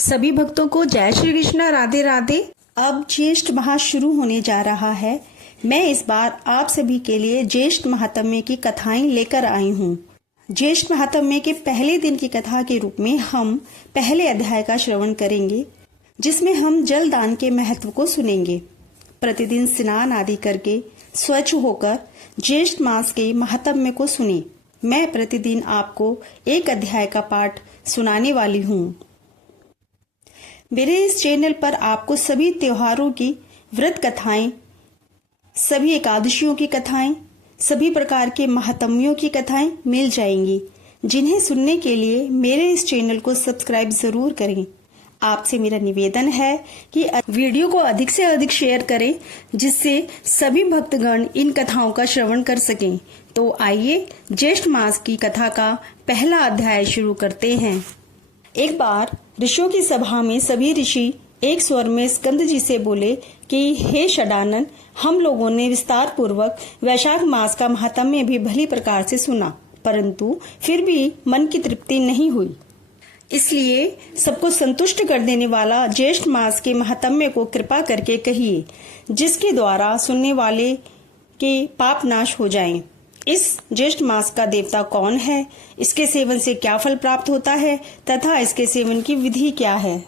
सभी भक्तों को जय श्री कृष्णा, राधे राधे। अब ज्येष्ठ माह शुरू होने जा रहा है। मैं इस बार आप सभी के लिए ज्येष्ठ महात्म्य की कथाएं लेकर आई हूँ। ज्येष्ठ महात्म्य के पहले दिन की कथा के रूप में हम पहले अध्याय का श्रवण करेंगे, जिसमें हम जल दान के महत्व को सुनेंगे। प्रतिदिन स्नान आदि करके स्वच्छ होकर ज्येष्ठ मास के महात्म्य को सुने। मैं प्रतिदिन आपको एक अध्याय का पाठ सुनाने वाली हूँ। मेरे इस चैनल पर आपको सभी त्योहारों की व्रत कथाएं, सभी एकादशियों की कथाएं, सभी प्रकार के महात्म्यों की कथाएं मिल जाएंगी, जिन्हें सुनने के लिए मेरे इस चैनल को सब्सक्राइब जरूर करें। आपसे मेरा निवेदन है कि वीडियो को अधिक से अधिक शेयर करें, जिससे सभी भक्तगण इन कथाओं का श्रवण कर सकें। तो आइए ज्येष्ठ मास की कथा का पहला अध्याय शुरू करते हैं। एक बार ऋषियों की सभा में सभी ऋषि एक स्वर में स्कंद जी से बोले कि हे षडानन, हम लोगों ने विस्तार पूर्वक वैशाख मास का महात्म्य भी भली प्रकार से सुना, परंतु फिर भी मन की तृप्ति नहीं हुई। इसलिए सबको संतुष्ट कर देने वाला ज्येष्ठ मास के महात्म्य को कृपा करके कहिए, जिसके द्वारा सुनने वाले के पाप नाश हो जाएं। इस ज्येष्ठ मास का देवता कौन है, इसके सेवन से क्या फल प्राप्त होता है तथा इसके सेवन की विधि क्या है,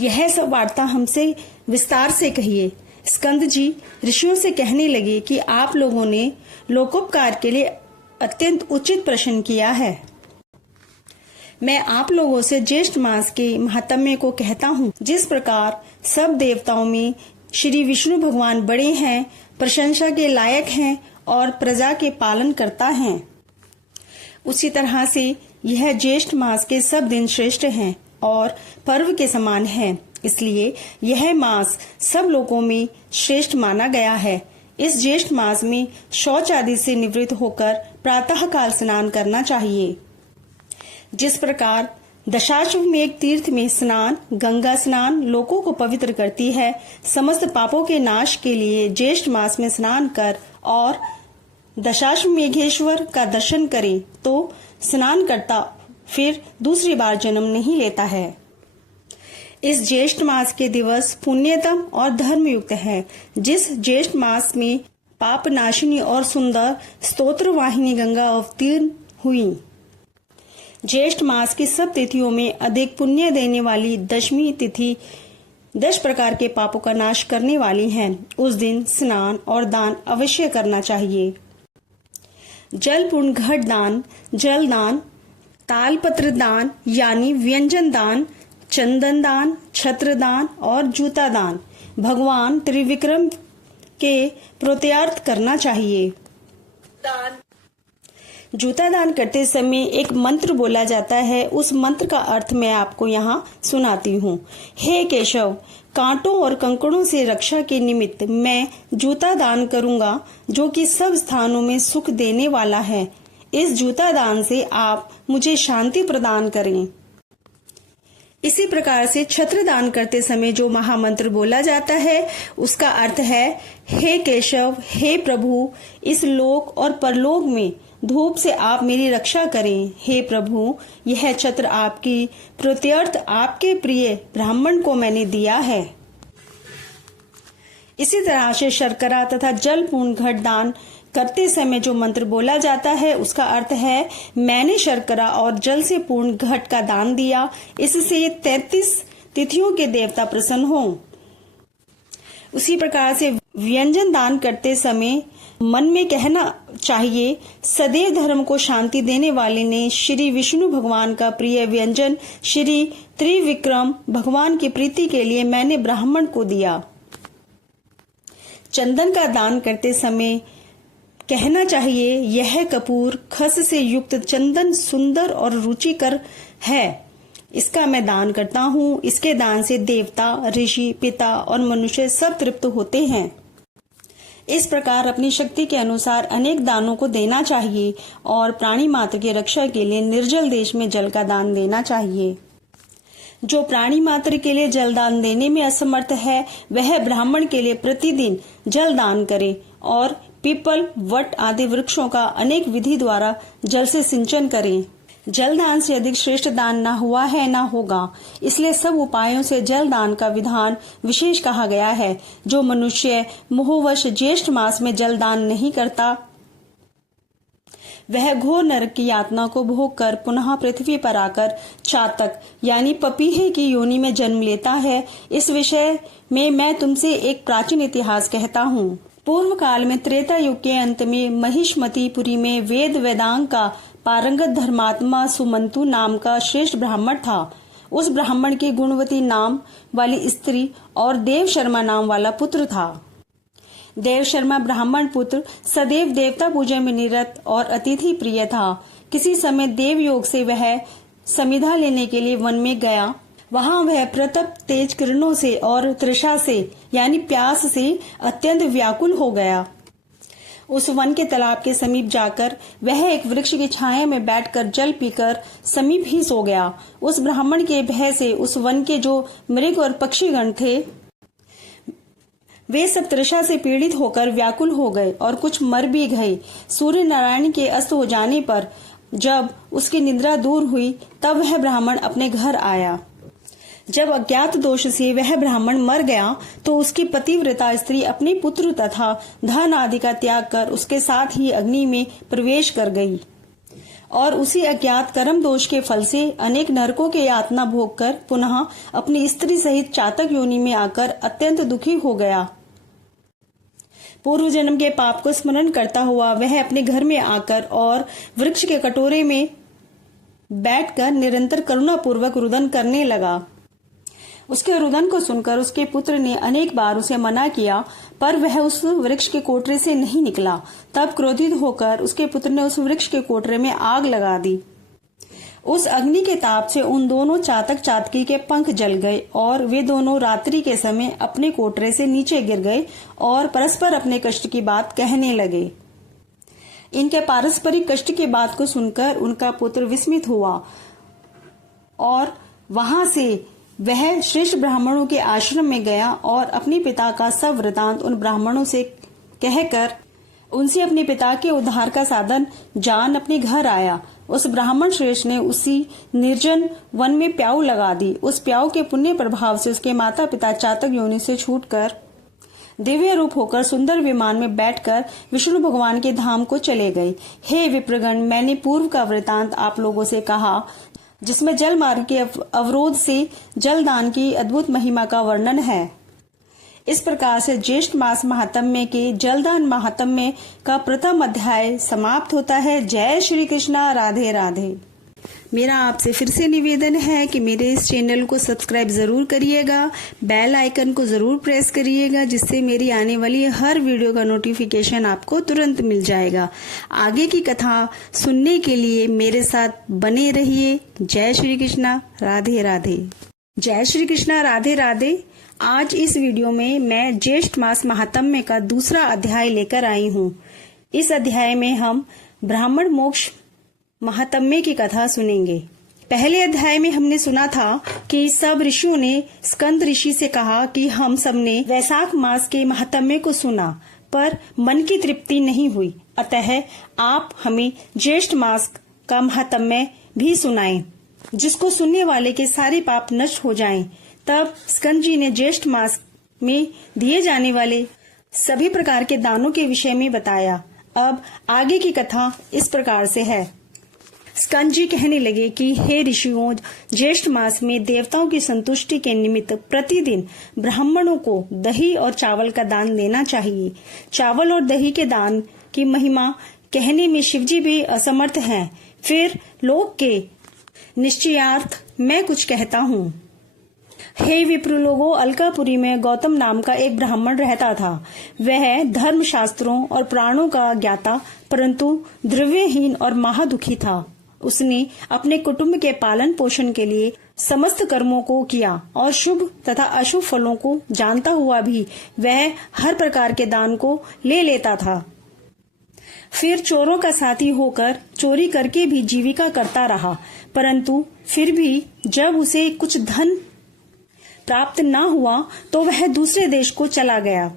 यह सब वार्ता हमसे विस्तार से कहिए। स्कंद जी ऋषियों से कहने लगे कि आप लोगों ने लोकोपकार के लिए अत्यंत उचित प्रश्न किया है। मैं आप लोगों से ज्येष्ठ मास के महात्म्य को कहता हूँ। जिस प्रकार सब देवताओं में श्री विष्णु भगवान बड़े हैं, प्रशंसा के लायक हैं और प्रजा के पालन करता है, उसी तरह से यह ज्येष्ठ मास के सब दिन श्रेष्ठ हैं और पर्व के समान है। इसलिए यह मास सब लोगों में श्रेष्ठ माना गया है। इस ज्येष्ठ मास में शौच आदि से निवृत्त होकर प्रातः काल स्नान करना चाहिए। जिस प्रकार दशाश्वमेध तीर्थ में स्नान, गंगा स्नान लोगों को पवित्र करती है, समस्त पापों के नाश के लिए ज्येष्ठ मास में स्नान कर और दशाश्वमेघेश्वर का दर्शन करे तो स्नान करता फिर दूसरी बार जन्म नहीं लेता है। इस ज्येष्ठ मास के दिवस पुण्यतम और धर्मयुक्त है। जिस ज्येष्ठ मास में पाप नाशिनी और सुंदर स्तोत्र वाहिनी गंगा अवतीर्ण हुई। ज्येष्ठ मास की सब तिथियों में अधिक पुण्य देने वाली दशमी तिथि 10 प्रकार के पापों का नाश करने वाली है। उस दिन स्नान और दान अवश्य करना चाहिए। जल पूर्ण घट दान, जल दान, तालपत्र दान यानी व्यंजन दान, चंदन दान, छत्र दान और जूता दान भगवान त्रिविक्रम के प्रोत्यार्थ करना चाहिए। जूता दान करते समय एक मंत्र बोला जाता है। उस मंत्र का अर्थ मैं आपको यहाँ सुनाती हूँ। हे केशव, कांटों और कंकड़ों से रक्षा के निमित्त मैं जूता दान करूंगा, जो कि सब स्थानों में सुख देने वाला है। इस जूता दान से आप मुझे शांति प्रदान करें। इसी प्रकार से छत्र दान करते समय जो महामंत्र बोला जाता है, उसका अर्थ है, हे केशव, हे प्रभु, इस लोक और परलोक में धूप से आप मेरी रक्षा करें। हे प्रभु, यह छत्र आपकी प्रत्यर्थ आपके प्रिय ब्राह्मण को मैंने दिया है। इसी तरह से शर्करा तथा जल पूर्ण घट दान करते समय जो मंत्र बोला जाता है, उसका अर्थ है, मैंने शर्करा और जल से पूर्ण घट का दान दिया, इससे 33 तिथियों के देवता प्रसन्न हों। उसी प्रकार से व्यंजन दान करते समय मन में कहना चाहिए, सदैव धर्म को शांति देने वाले ने श्री विष्णु भगवान का प्रिय व्यंजन श्री त्रिविक्रम भगवान की प्रीति के लिए मैंने ब्राह्मण को दिया। चंदन का दान करते समय कहना चाहिए, यह कपूर खस से युक्त चंदन सुंदर और रुचिकर है, इसका मैं दान करता हूँ। इसके दान से देवता, ऋषि, पिता और मनुष्य सब तृप्त होते हैं। इस प्रकार अपनी शक्ति के अनुसार अनेक दानों को देना चाहिए और प्राणी मात्र की रक्षा के लिए निर्जल देश में जल का दान देना चाहिए। जो प्राणी मात्र के लिए जल दान देने में असमर्थ है, वह ब्राह्मण के लिए प्रतिदिन जल दान करे और पीपल, वट आदि वृक्षों का अनेक विधि द्वारा जल से सिंचन करें। जल दान से अधिक श्रेष्ठ दान ना हुआ है ना होगा। इसलिए सब उपायों से जल दान का विधान विशेष कहा गया है। जो मनुष्य मोहवश ज्येष्ठ मास में जल दान नहीं करता वह घोर नरक की यातना को भोग कर पुनः पृथ्वी पर आकर चातक यानी पपीहे की योनि में जन्म लेता है। इस विषय में मैं तुमसे एक प्राचीन इतिहास कहता हूँ। पूर्व काल में त्रेता युग के अंत में महिष्मतीपुरी में वेद वेदांग का पारंगत धर्मात्मा सुमंतु नाम का श्रेष्ठ ब्राह्मण था। उस ब्राह्मण की गुणवती नाम वाली स्त्री और देव शर्मा नाम वाला पुत्र था। देव शर्मा ब्राह्मण पुत्र सदैव देवता पूजा में निरत और अतिथि प्रिय था। किसी समय देव योग से वह समिधा लेने के लिए वन में गया। वहां वह प्रतप तेज किरणों से और तृषा से यानी प्यास से अत्यंत व्याकुल हो गया। उस वन के तालाब के समीप जाकर वह एक वृक्ष की छाया में बैठकर जल पीकर समीप ही सो गया। उस ब्राह्मण के भय से उस वन के जो मृग और पक्षीगण थे वे सब तृषा से पीड़ित होकर व्याकुल हो गए और कुछ मर भी गए। सूर्य नारायण के अस्त हो जाने पर जब उसकी निद्रा दूर हुई तब वह ब्राह्मण अपने घर आया। जब अज्ञात दोष से वह ब्राह्मण मर गया तो उसकी पतिव्रता स्त्री अपने पुत्र तथा धन आदि का त्याग कर उसके साथ ही अग्नि में प्रवेश कर गई और उसी अज्ञात कर्म दोष के फल से अनेक नरकों के यातना भोग कर पुनः अपनी स्त्री सहित चातक योनि में आकर अत्यंत दुखी हो गया। पूर्व जन्म के पाप को स्मरण करता हुआ वह अपने घर में आकर और वृक्ष के कटोरे में बैठकर निरंतर करुणापूर्वक रुदन करने लगा। उसके रुदन को सुनकर उसके पुत्र ने अनेक बार उसे मना किया पर वह उस वृक्ष के कोटरे से नहीं निकला। तब क्रोधित होकर उसके पुत्र ने उस वृक्ष के कोटरे में आग लगा दी। उस अग्नि के ताप से उन दोनों चातक चातकी के पंख जल गए और वे दोनों रात्रि के समय अपने कोटरे से नीचे गिर गए और परस्पर अपने कष्ट की बात कहने लगे। इनके पारस्परिक कष्ट की बात को सुनकर उनका पुत्र विस्मित हुआ और वहां से वह श्रेष्ठ ब्राह्मणों के आश्रम में गया और अपने पिता का सब वृतांत उन ब्राह्मणों से कहकर उनसे अपने पिता के उद्धार का साधन जान अपने घर आया। उस ब्राह्मण श्रेष्ठ ने उसी निर्जन वन में प्याऊ लगा दी। उस प्याऊ के पुण्य प्रभाव से उसके माता पिता चातक योनि से छूटकर दिव्य रूप होकर सुंदर विमान में बैठकर विष्णु भगवान के धाम को चले गए। हे विप्रगण, मैंने पूर्व का वृतांत आप लोगों से कहा जिसमें जल मार्ग के अवरोध से जल दान की अद्भुत महिमा का वर्णन है। इस प्रकार से ज्येष्ठ मास महात्म्य के जलदान महात्म्य का प्रथम अध्याय समाप्त होता है। जय श्री कृष्णा, राधे राधे। मेरा आपसे फिर से निवेदन है कि मेरे इस चैनल को सब्सक्राइब जरूर करिएगा, बेल आइकन को जरूर प्रेस करिएगा जिससे मेरी आने वाली हर वीडियो का नोटिफिकेशन आपको तुरंत मिल जाएगा। आगे की कथा सुनने के लिए मेरे साथ बने रहिए। जय श्री कृष्णा, राधे राधे। जय श्री कृष्णा, राधे राधे। आज इस वीडियो में मैं ज्येष्ठ मास महात्म्य का दूसरा अध्याय लेकर आई हूँ। इस अध्याय में हम ब्राह्मण मोक्ष महात्म्य की कथा सुनेंगे। पहले अध्याय में हमने सुना था कि सब ऋषियों ने स्कंद ऋषि से कहा कि हम सबने वैशाख मास के महात्म्य को सुना पर मन की तृप्ति नहीं हुई, अतः आप हमें ज्येष्ठ मास का महात्म्य भी सुनाएं जिसको सुनने वाले के सारे पाप नष्ट हो जाएं। तब स्कंद जी ने ज्येष्ठ मास में दिए जाने वाले सभी प्रकार के दानों के विषय में बताया। अब आगे की कथा इस प्रकार से है। स्कंद जी कहने लगे कि हे ऋषियों, ज्येष्ठ मास में देवताओं की संतुष्टि के निमित्त प्रतिदिन ब्राह्मणों को दही और चावल का दान देना चाहिए। चावल और दही के दान की महिमा कहने में शिवजी भी असमर्थ हैं। फिर लोक के निश्चयार्थ मैं कुछ कहता हूँ। हे विप्र लोगों, अलकापुरी में गौतम नाम का एक ब्राह्मण रहता था। वह धर्म शास्त्रों और प्राणों का ज्ञाता परंतु द्रव्यहीन और महादुखी था। उसने अपने कुटुंब के पालन पोषण के लिए समस्त कर्मों को किया और शुभ तथा अशुभ फलों को जानता हुआ भी वह हर प्रकार के दान को ले लेता था। फिर चोरों का साथी होकर चोरी करके भी जीविका करता रहा, परंतु फिर भी जब उसे कुछ धन प्राप्त न हुआ तो वह दूसरे देश को चला गया।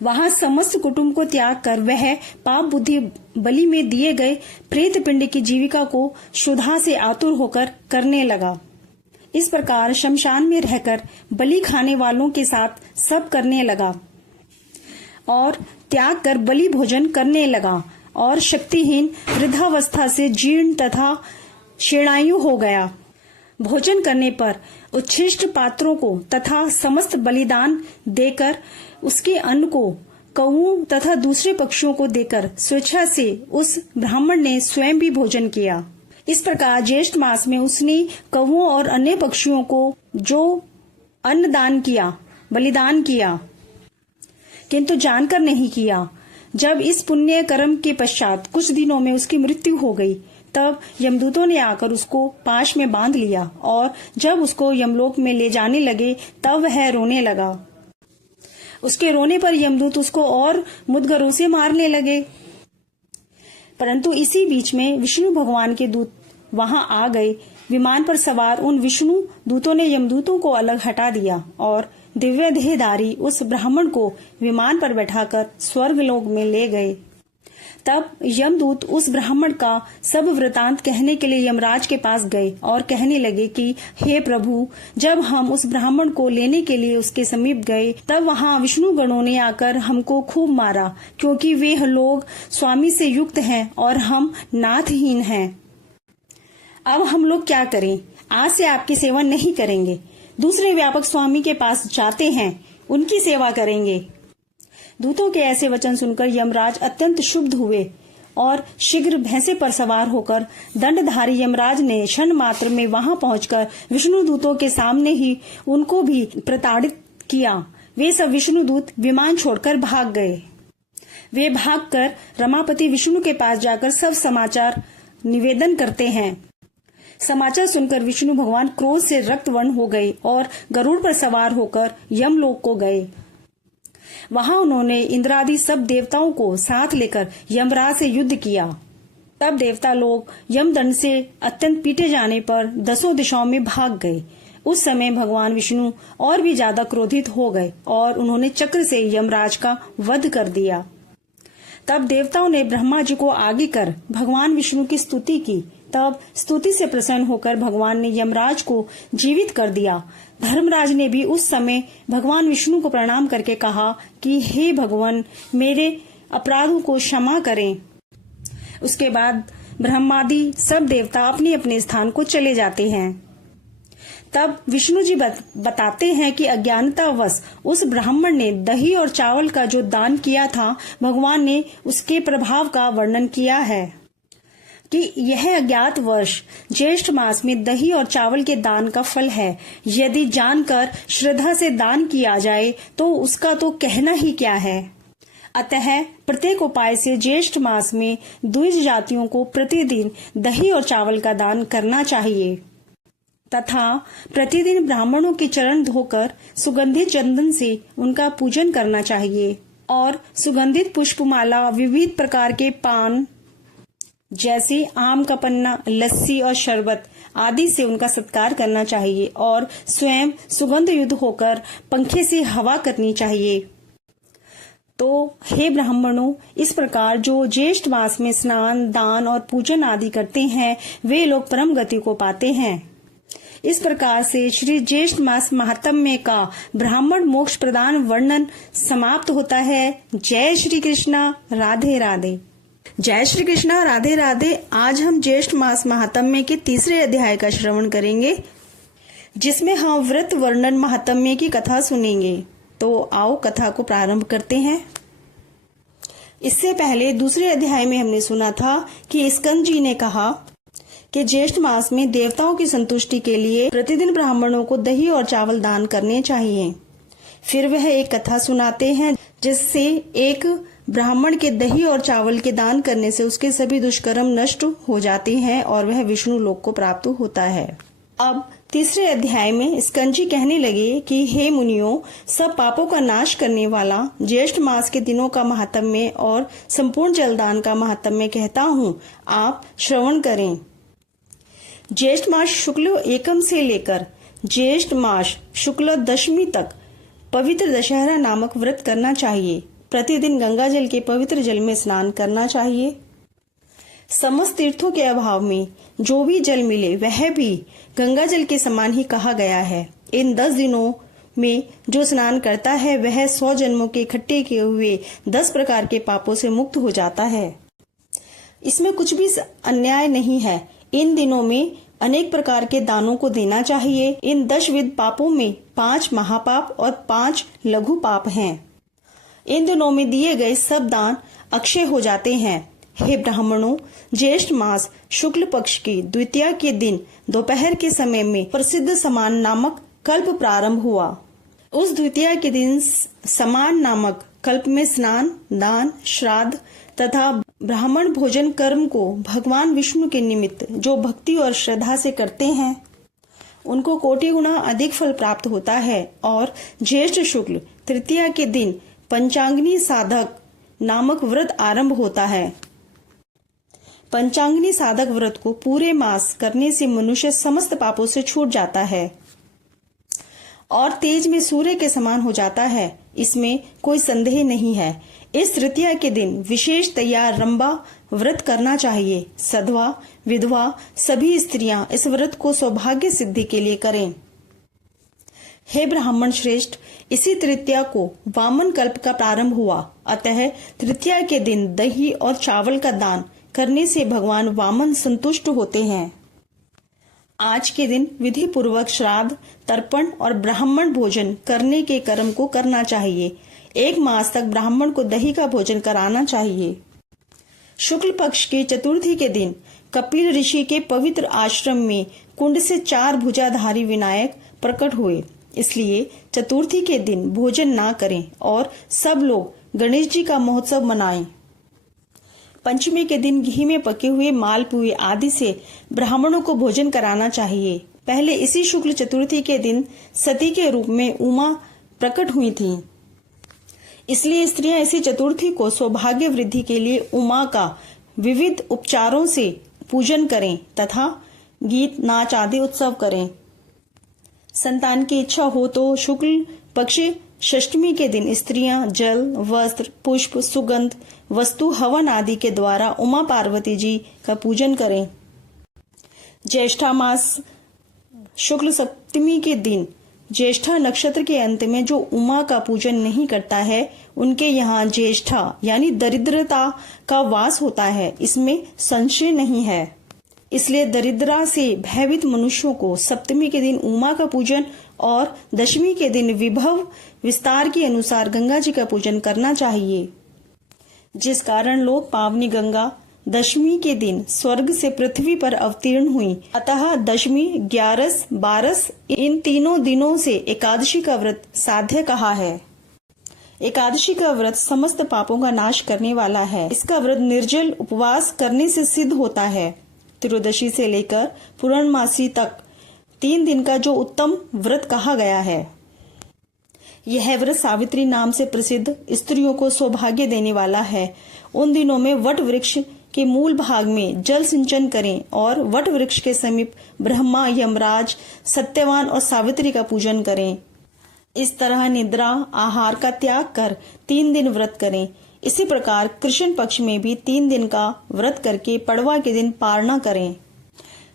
वहां समस्त कुटुंब को त्याग कर वह पाप बुद्धि बलि में दिए गए प्रेत पिंड की जीविका को क्षुधा से आतुर होकर करने लगा। इस प्रकार शमशान में रहकर बलि खाने वालों के साथ सब करने लगा और त्याग कर बलि भोजन करने लगा और शक्तिहीन वृद्धावस्था से जीर्ण तथा शेणायु हो गया। भोजन करने पर उच्छिष्ट पात्रों को तथा समस्त बलिदान देकर उसके अन्न को कौओं तथा दूसरे पक्षियों को देकर स्वेच्छा से उस ब्राह्मण ने स्वयं भी भोजन किया। इस प्रकार ज्येष्ठ मास में उसने कौओं और अन्य पक्षियों को जो अन्न दान किया, बलिदान किया, किंतु जानकर नहीं किया। जब इस पुण्य कर्म के पश्चात कुछ दिनों में उसकी मृत्यु हो गई, तब यमदूतों ने आकर उसको पाश में बांध लिया और जब उसको यमलोक में ले जाने लगे तब वह रोने लगा। उसके रोने पर यमदूत उसको और मुद्गरों से मारने लगे। परंतु इसी बीच में विष्णु भगवान के दूत वहां आ गए। विमान पर सवार उन विष्णु दूतों ने यमदूतों को अलग हटा दिया और दिव्य देहधारी उस ब्राह्मण को विमान पर बैठाकर स्वर्गलोक में ले गए। तब यमदूत उस ब्राह्मण का सब वृतांत कहने के लिए यमराज के पास गए और कहने लगे कि हे प्रभु, जब हम उस ब्राह्मण को लेने के लिए उसके समीप गए तब वहां विष्णु गणों ने आकर हमको खूब मारा, क्योंकि वे लोग स्वामी से युक्त हैं और हम नाथहीन हैं। अब हम लोग क्या करें? आज से आपकी सेवा नहीं करेंगे, दूसरे व्यापक स्वामी के पास जाते हैं, उनकी सेवा करेंगे। दूतों के ऐसे वचन सुनकर यमराज अत्यंत क्षुब्ध हुए और शीघ्र भैंसे पर सवार होकर दंडधारी यमराज ने क्षण मात्र में वहां पहुंचकर विष्णु दूतों के सामने ही उनको भी प्रताड़ित किया। वे सब विष्णु दूत विमान छोड़कर भाग गए। वे भागकर रमापति विष्णु के पास जाकर सब समाचार निवेदन करते हैं। समाचार सुनकर विष्णु भगवान क्रोध से रक्तवर्ण हो गए और गरुड़ पर सवार होकर यमलोक को गए। वहां उन्होंने इंद्रादि सब देवताओं को साथ लेकर यमराज से युद्ध किया। तब देवता लोग यमदंड से अत्यंत पीटे जाने पर 10 दिशाओं में भाग गए। उस समय भगवान विष्णु और भी ज्यादा क्रोधित हो गए और उन्होंने चक्र से यमराज का वध कर दिया। तब देवताओं ने ब्रह्मा जी को आगे कर भगवान विष्णु की स्तुति की। तब स्तुति से प्रसन्न होकर भगवान ने यमराज को जीवित कर दिया। धर्मराज ने भी उस समय भगवान विष्णु को प्रणाम करके कहा कि हे भगवान, मेरे अपराधों को क्षमा करें। उसके बाद ब्रह्मादि सब देवता अपने अपने स्थान को चले जाते हैं। तब विष्णु जी बताते हैं कि अज्ञानतावश उस ब्राह्मण ने दही और चावल का जो दान किया था, भगवान ने उसके प्रभाव का वर्णन किया है कि यह अज्ञातवश ज्येष्ठ मास में दही और चावल के दान का फल है। यदि जानकर श्रद्धा से दान किया जाए तो उसका तो कहना ही क्या है। अतः प्रत्येक उपाय से ज्येष्ठ मास में द्विज जातियों को प्रतिदिन दही और चावल का दान करना चाहिए तथा प्रतिदिन ब्राह्मणों के चरण धोकर सुगंधित चंदन से उनका पूजन करना चाहिए और सुगंधित पुष्पमाला, विविध प्रकार के पान जैसे आम का पन्ना, लस्सी और शरबत आदि से उनका सत्कार करना चाहिए और स्वयं सुगंध युक्त होकर पंखे से हवा करनी चाहिए। तो हे ब्राह्मणों, इस प्रकार जो ज्येष्ठ मास में स्नान, दान और पूजन आदि करते हैं वे लोग परम गति को पाते हैं। इस प्रकार से श्री ज्येष्ठ मास महात्म्य का ब्राह्मण मोक्ष प्रदान वर्णन समाप्त होता है। जय श्री कृष्णा, राधे राधे। जय श्री कृष्णा, राधे राधे। आज हम ज्येष्ठ मास महात्म्य के 3रे अध्याय का श्रवण करेंगे, जिसमें हम व्रत वर्णन महात्म्य की कथा सुनेंगे। तो आओ कथा को प्रारंभ करते हैं। इससे पहले 2 अध्याय में हमने सुना था कि स्कंद जी ने कहा कि ज्येष्ठ मास में देवताओं की संतुष्टि के लिए प्रतिदिन ब्राह्मणों को दही और चावल दान करने चाहिए। फिर वह एक कथा सुनाते हैं जिससे एक ब्राह्मण के दही और चावल के दान करने से उसके सभी दुष्कर्म नष्ट हो जाते हैं और वह विष्णु लोक को प्राप्त होता है। अब 3 अध्याय में स्कंद जी कहने लगे कि हे मुनियों, सब पापों का नाश करने वाला ज्येष्ठ मास के दिनों का महात्म्य और संपूर्ण जलदान का महात्म्य कहता हूँ, आप श्रवण करें। ज्येष्ठ मास शुक्ल एकम से लेकर ज्येष्ठ मास शुक्ल दशमी तक पवित्र दशहरा नामक व्रत करना चाहिए। प्रतिदिन गंगा जल के पवित्र जल में स्नान करना चाहिए। समस्त तीर्थों के अभाव में जो भी जल मिले वह भी गंगा जल के समान ही कहा गया है। इन 10 दिनों में जो स्नान करता है वह 100 जन्मों के इकट्ठे किए हुए 10 प्रकार के पापों से मुक्त हो जाता है। इसमें कुछ भी अन्याय नहीं है। इन दिनों में अनेक प्रकार के दानों को देना चाहिए। इन 10 विध पापों में 5 महापाप और 5 लघु पाप हैं। इन दिनों में दिए गए सब दान अक्षय हो जाते हैं। हे ब्राह्मणों, ज्येष्ठ मास शुक्ल पक्ष की द्वितीया के दिन दोपहर के समय में प्रसिद्ध समान नामक कल्प प्रारंभ हुआ। उस द्वितीया के दिन समान नामक कल्प में स्नान, दान, श्राद्ध तथा ब्राह्मण भोजन कर्म को भगवान विष्णु के निमित्त जो भक्ति और श्रद्धा से करते हैं उनको कोटि गुना अधिक फल प्राप्त होता है। और ज्येष्ठ शुक्ल तृतीया के दिन पंचांगनी साधक नामक व्रत आरंभ होता है। पंचांगनी साधक व्रत को पूरे मास करने से मनुष्य समस्त पापों से छूट जाता है और तेज में सूर्य के समान हो जाता है। इसमें कोई संदेह नहीं है। इस तृतीया के दिन विशेष तैयार रंबा व्रत करना चाहिए। सधवा, विधवा सभी स्त्रियां इस व्रत को सौभाग्य सिद्धि के लिए करें। हे ब्राह्मण श्रेष्ठ, इसी तृतीया को वामन कल्प का प्रारंभ हुआ। अतः तृतीया के दिन दही और चावल का दान करने से भगवान वामन संतुष्ट होते हैं। आज के दिन विधि पूर्वक श्राद्ध, तर्पण और ब्राह्मण भोजन करने के कर्म को करना चाहिए। 1 मास तक ब्राह्मण को दही का भोजन कराना चाहिए। शुक्ल पक्ष की चतुर्थी के दिन कपिल ऋषि के पवित्र आश्रम में कुंड से 4 भुजाधारी विनायक प्रकट हुए। इसलिए चतुर्थी के दिन भोजन ना करें और सब लोग गणेश जी का महोत्सव मनाएं। पंचमी के दिन घी में पके हुए मालपुए आदि से ब्राह्मणों को भोजन कराना चाहिए। पहले इसी शुक्ल चतुर्थी के दिन सती के रूप में उमा प्रकट हुई थीं। इसलिए स्त्रियां इसी चतुर्थी को सौभाग्य वृद्धि के लिए उमा का विविध उपचारों से पूजन करें तथा गीत, नाच आदि उत्सव करें। संतान की इच्छा हो तो शुक्ल पक्ष षष्टमी के दिन स्त्रियां जल, वस्त्र, पुष्प, सुगंध वस्तु, हवन आदि के द्वारा उमा पार्वती जी का पूजन करें। ज्येष्ठा मास शुक्ल सप्तमी के दिन ज्येष्ठा नक्षत्र के अंत में जो उमा का पूजन नहीं करता है उनके यहाँ ज्येष्ठा यानी दरिद्रता का वास होता है। इसमें संशय नहीं है। इसलिए दरिद्रा से भयभीत मनुष्यों को सप्तमी के दिन उमा का पूजन और दशमी के दिन विभव विस्तार के अनुसार गंगा जी का पूजन करना चाहिए, जिस कारण लोग पावनी गंगा दशमी के दिन स्वर्ग से पृथ्वी पर अवतीर्ण हुई। अतः दशमी, 11, 12 इन तीनों दिनों से एकादशी का व्रत साध्य कहा है। एकादशी का व्रत समस्त पापों का नाश करने वाला है। इसका व्रत निर्जल उपवास करने से सिद्ध होता है। त्रयोदशी से लेकर पूर्णमासी तक 3 दिन का जो उत्तम व्रत कहा गया है। यह व्रत सावित्री नाम से प्रसिद्ध स्त्रियों को सौभाग्य देने वाला है। उन दिनों में वट वृक्ष के मूल भाग में जल सिंचन करें और वट वृक्ष के समीप ब्रह्मा, यमराज, सत्यवान और सावित्री का पूजन करें। इस तरह निद्रा, आहार का त्याग कर 3 दिन व्रत करें। इसी प्रकार कृष्ण पक्ष में भी 3 दिन का व्रत करके पड़वा के दिन पारणा करें।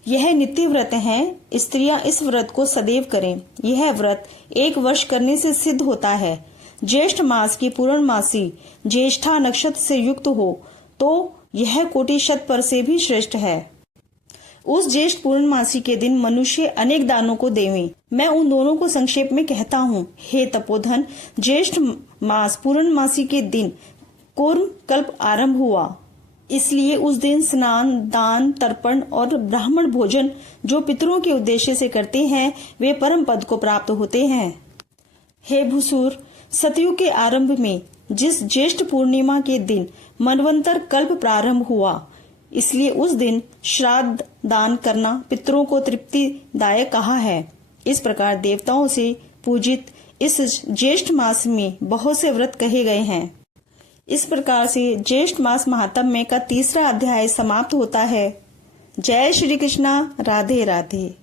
यह नित्य व्रत है। स्त्रियां इस व्रत को सदैव करें। यह व्रत 1 वर्ष करने से सिद्ध होता है। ज्येष्ठ मास की पूर्णमासी ज्येष्ठा नक्षत्र से युक्त हो तो यह कोटि शत पर से भी श्रेष्ठ है। उस ज्येष्ठ पूर्णमासी के दिन मनुष्य अनेक दानों को देवें। मैं उन दोनों को संक्षेप में कहता हूँ। हे तपोधन, ज्येष्ठ मास पूर्णमासी के दिन कूर्म कल्प आरंभ हुआ। इसलिए उस दिन स्नान, दान, तर्पण और ब्राह्मण भोजन जो पितरों के उद्देश्य से करते हैं वे परम पद को प्राप्त होते हैं। हे भूसुर, सतयुग के आरंभ में जिस ज्येष्ठ पूर्णिमा के दिन मनवंतर कल्प प्रारंभ हुआ, इसलिए उस दिन श्राद्ध दान करना पितरों को तृप्तिदायक कहा है। इस प्रकार देवताओं से पूजित इस ज्येष्ठ मास में बहुत से व्रत कहे गए हैं। इस प्रकार से ज्येष्ठ मास महात्म्य का 3रा अध्याय समाप्त होता है। जय श्री कृष्णा। राधे राधे।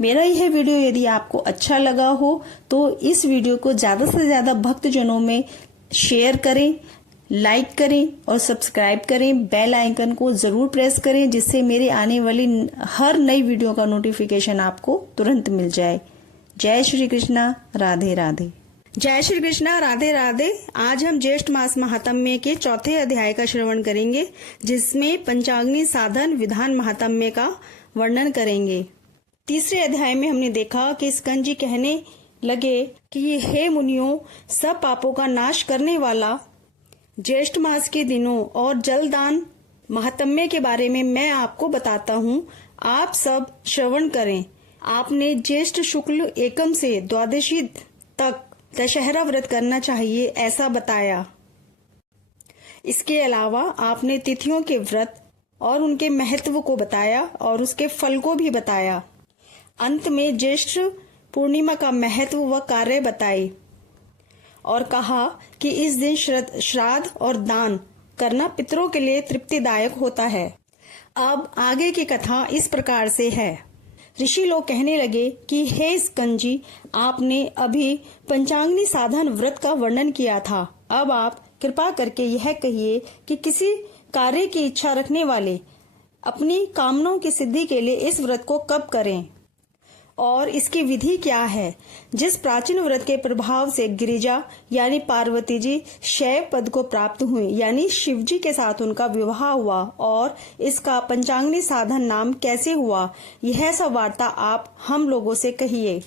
मेरा यह वीडियो यदि आपको अच्छा लगा हो तो इस वीडियो को ज्यादा से ज्यादा भक्तजनों में शेयर करें, लाइक करें और सब्सक्राइब करें। बेल आइकन को जरूर प्रेस करें जिससे मेरे आने वाली हर नई वीडियो का नोटिफिकेशन आपको तुरंत मिल जाए। जय श्री कृष्णा, राधे राधे। जय श्री कृष्णा, राधे राधे। आज हम ज्येष्ठ मास महात्म्य के चौथे अध्याय का श्रवण करेंगे, जिसमें पंचाग्नि साधन विधान महात्म्य का वर्णन करेंगे। तीसरे अध्याय में हमने देखा कि स्कंद जी कहने लगे कि हे मुनियों, सब पापों का नाश करने वाला ज्येष्ठ मास के दिनों और जलदान महात्म्य के बारे में मैं आपको बताता हूँ, आप सब श्रवण करें। आपने ज्येष्ठ शुक्ल एकम से द्वादशी तक दशहरा व्रत करना चाहिए, ऐसा बताया। इसके अलावा आपने तिथियों के व्रत और उनके महत्व को बताया और उसके फल को भी बताया। अंत में ज्येष्ठ पूर्णिमा का महत्व व कार्य बताए और कहा कि इस दिन श्राद्ध और दान करना पितरों के लिए तृप्तिदायक होता है। अब आगे की कथा इस प्रकार से है। ऋषि लोग कहने लगे कि हे स्कंद जी, आपने अभी पंचाग्नि साधन व्रत का वर्णन किया था। अब आप कृपा करके यह कहिए कि किसी कार्य की इच्छा रखने वाले अपनी कामनाओं की सिद्धि के लिए इस व्रत को कब करें और इसकी विधि क्या है। जिस प्राचीन व्रत के प्रभाव से गिरिजा यानी पार्वती जी शैव पद को प्राप्त हुए, यानी शिव जी के साथ उनका विवाह हुआ, और इसका पंचाग्नि साधन नाम कैसे हुआ, यह सब वार्ता आप हम लोगों से कहिए।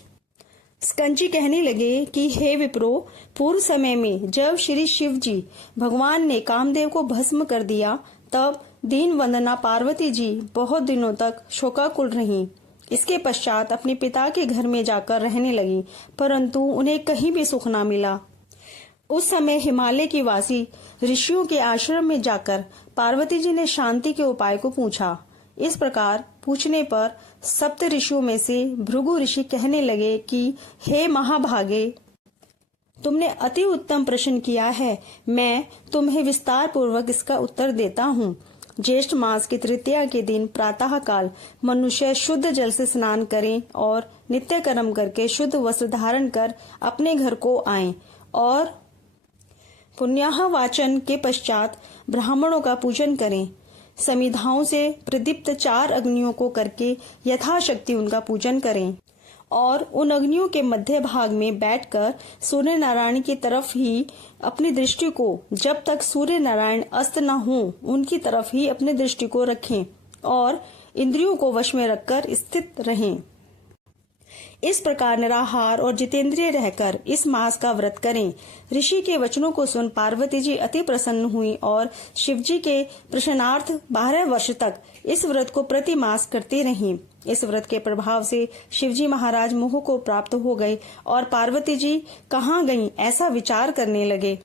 स्कंद जी कहने लगे कि हे विप्रो, पूर्व समय में जब श्री शिव जी भगवान ने कामदेव को भस्म कर दिया, तब दीन वंदना पार्वती जी बहुत दिनों तक शोकाकुल रहीं। इसके पश्चात अपने पिता के घर में जाकर रहने लगी, परंतु उन्हें कहीं भी सुख न मिला। उस समय हिमालय की वासी ऋषियों के आश्रम में जाकर पार्वती जी ने शांति के उपाय को पूछा। इस प्रकार पूछने पर सप्त ऋषियों में से भृगु ऋषि कहने लगे कि हे महाभागे, तुमने अति उत्तम प्रश्न किया है। मैं तुम्हें विस्तार पूर्वक इसका उत्तर देता हूँ। ज्येष्ठ मास की तृतीया के दिन प्रातः काल मनुष्य शुद्ध जल से स्नान करें और नित्य कर्म करके शुद्ध वस्त्र धारण कर अपने घर को आएं और पुण्याह वाचन के पश्चात ब्राह्मणों का पूजन करें। समिधाओं से प्रदीप्त 4 अग्नियों को करके यथाशक्ति उनका पूजन करें और उन अग्नियों के मध्य भाग में बैठकर सूर्य नारायण की तरफ ही अपनी दृष्टि को, जब तक सूर्य नारायण अस्त न हो, उनकी तरफ ही अपनी दृष्टि को रखें और इंद्रियों को वश में रखकर स्थित रहें। इस प्रकार निराहार और जितेंद्रिय रहकर इस मास का व्रत करें। ऋषि के वचनों को सुन पार्वती जी अति प्रसन्न हुई और शिव जी के प्रश्नार्थ 12 वर्ष तक इस व्रत को प्रति मास करती रहीं। इस व्रत के प्रभाव से शिवजी महाराज मोह को प्राप्त हो गए और पार्वती जी कहाँ गईं ऐसा विचार करने लगे।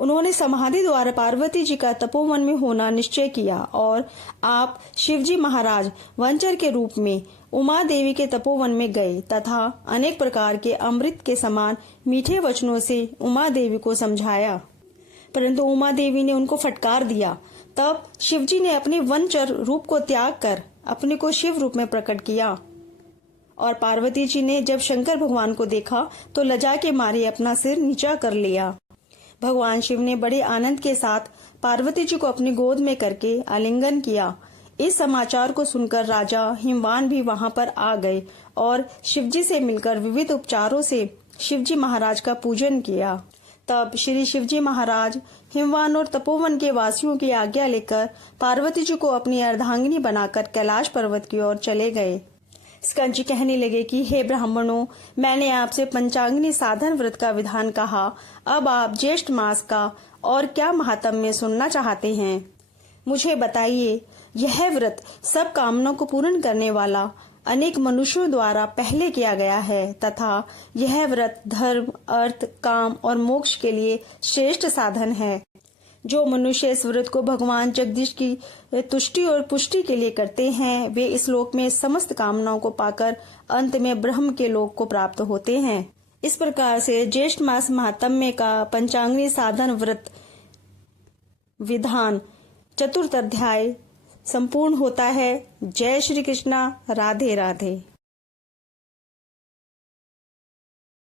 उन्होंने समाधि द्वारा पार्वती जी का तपोवन में होना निश्चय किया और आप शिवजी महाराज वंचर के रूप में उमा देवी के तपोवन में गए तथा अनेक प्रकार के अमृत के समान मीठे वचनों से उमा देवी को समझाया, परंतु उमा देवी ने उनको फटकार दिया। तब शिवजी ने अपने वंचर रूप को त्याग कर अपने को शिव रूप में प्रकट किया और पार्वती जी ने जब शंकर भगवान को देखा तो लज्जा के मारे अपना सिर नीचा कर लिया। भगवान शिव ने बड़े आनंद के साथ पार्वती जी को अपनी गोद में करके आलिंगन किया। इस समाचार को सुनकर राजा हिमवान भी वहां पर आ गए और शिवजी से मिलकर विविध उपचारों से शिवजी महाराज का पूजन किया। तब श्री शिवजी महाराज हिमवान और तपोवन के वासियों की आज्ञा लेकर पार्वती जी को अपनी अर्धांगिनी बनाकर कैलाश पर्वत की ओर चले गए। स्कंद जी कहने लगे कि हे ब्राह्मणों, मैंने आपसे पंचाग्नि साधन व्रत का विधान कहा, अब आप ज्येष्ठ मास का और क्या महात्म्य सुनना चाहते हैं, मुझे बताइए। यह व्रत सब कामनाओं को पूर्ण करने वाला अनेक मनुष्यों द्वारा पहले किया गया है तथा यह व्रत धर्म, अर्थ, काम और मोक्ष के लिए श्रेष्ठ साधन है। जो मनुष्य इस व्रत को भगवान जगदीश की तुष्टि और पुष्टि के लिए करते हैं, वे इस लोक में समस्त कामनाओं को पाकर अंत में ब्रह्म के लोक को प्राप्त होते हैं। इस प्रकार से ज्येष्ठ मास महात्म्य का पंचाग्नि साधन व्रत विधान चतुर्थ अध्याय संपूर्ण होता है। जय श्री कृष्णा, राधे राधे।